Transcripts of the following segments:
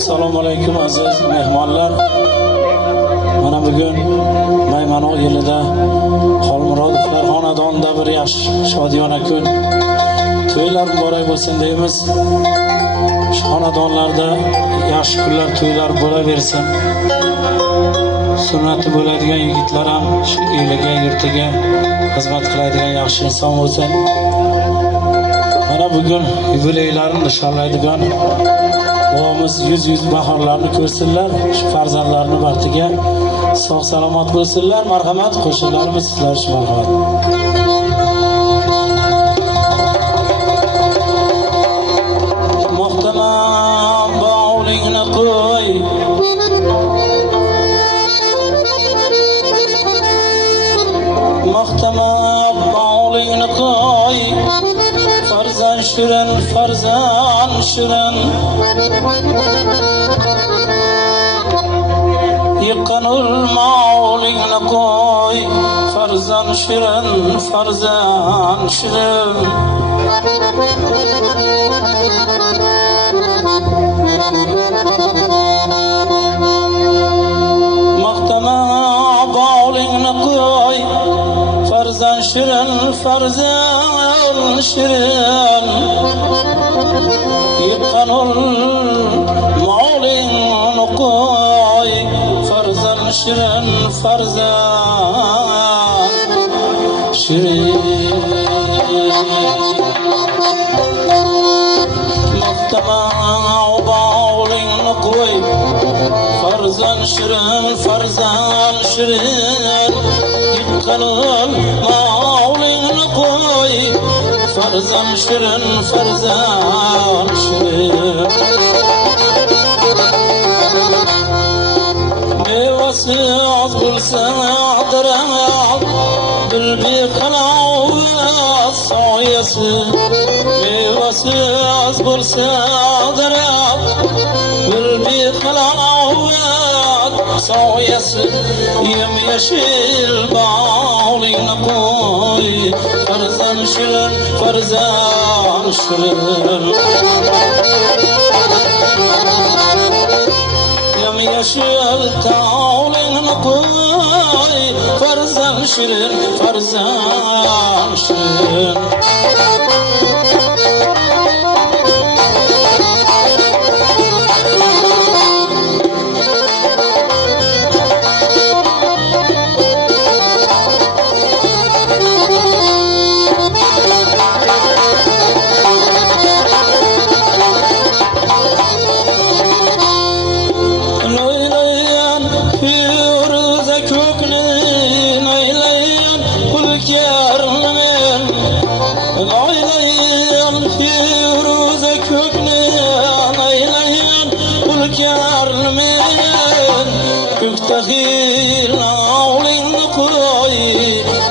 Assalomu alaykum aziz mehmonlar. Mana bugun Maymanoq yilida Xolmurodovlar xonadonida bir yaxshi shodiyona kun. To'ylar muborak bo'lsin deymiz. Xonadonlarda yaxshi kunlar, to'ylar bo'laversin. Sunnati bo'ladigan yigitlar ham shu eliga, yurtiga xizmat qiladigan yaxshi inson bo'lsin. Mana bugun yubileylarni nishonlaydigan Boğamiz yüz bahorlarni ko'rsinlar, shu farzandlarni baxtiga sog' salomat bo'lsinlar. Marhamat, qo'shiqlarimiz sizlar uchun marhamat. Muhtamam bog'lingni qo'y, muhtamam bog'lingni qo'y, farzand shirin, farzand shirin. Yiqqanul mavlingni qo'y, farzand shirin, farzand shirin. Maqtama bog'lingni qo'y, farzand shirin, farzand shirin. Yiqqanul mavlingni qo'y, farzand shirin, farzand shirin. Maqtama bog'lingni qo'y, farzand shirin, farzand shirin. Yiqqanul mavlingni qo'y, farzand shirin, farzand shirin. Mevasi az bo'lsa daraxt, bilbi qalovuz soyasi. Mevasi az bo'lsa daraxt, bilbi qalovuz soyasi. Yem-yashil bog'lingni qo'y, farzand shirin, farzand shirin. Yem-yashil tog'lingni qo'y, farzand shirin, farzand shirin.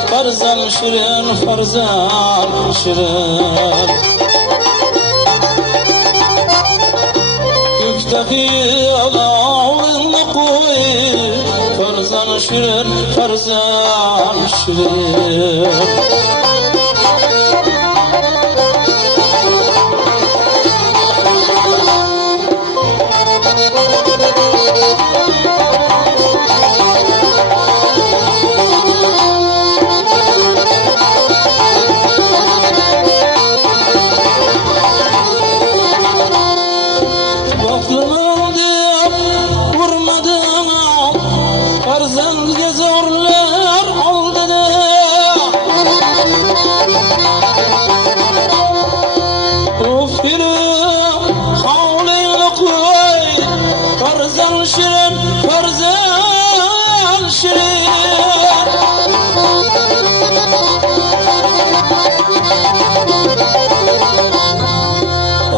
Farzand shirin, farzand shirin. Ko'kdagi olovingni qo'y, farzand shirin, farzand shirin. Farzandga zo'rlar oldida o'firim hovlingni qo'y, farzand shirin, farzand shirin.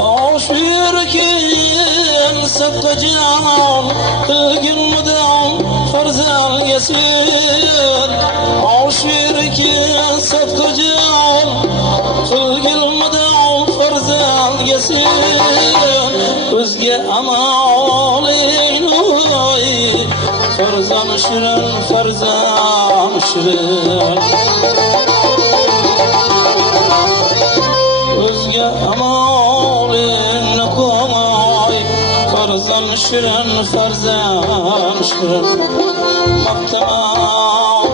Osh yurgin sadqajon, qilgin mudom farzandga sen. Osh yurgin sadqajon, qilgin mudom farzandga sen. O'zga amoling qo'y, farzand shirin, farzand shirin. O'zga amoling qo'y, farzan şirin farzan şirin maktama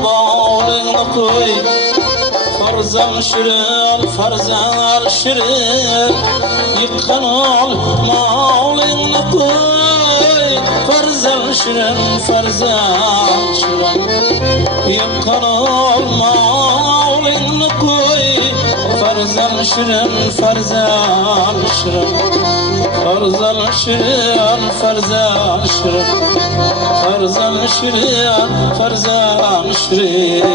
bağlığını koy farzan şirin yıkan ol mağlığını koy farzan şirin yıkan ol mağlığını koy farzan şirin farzan şirin farzan şirin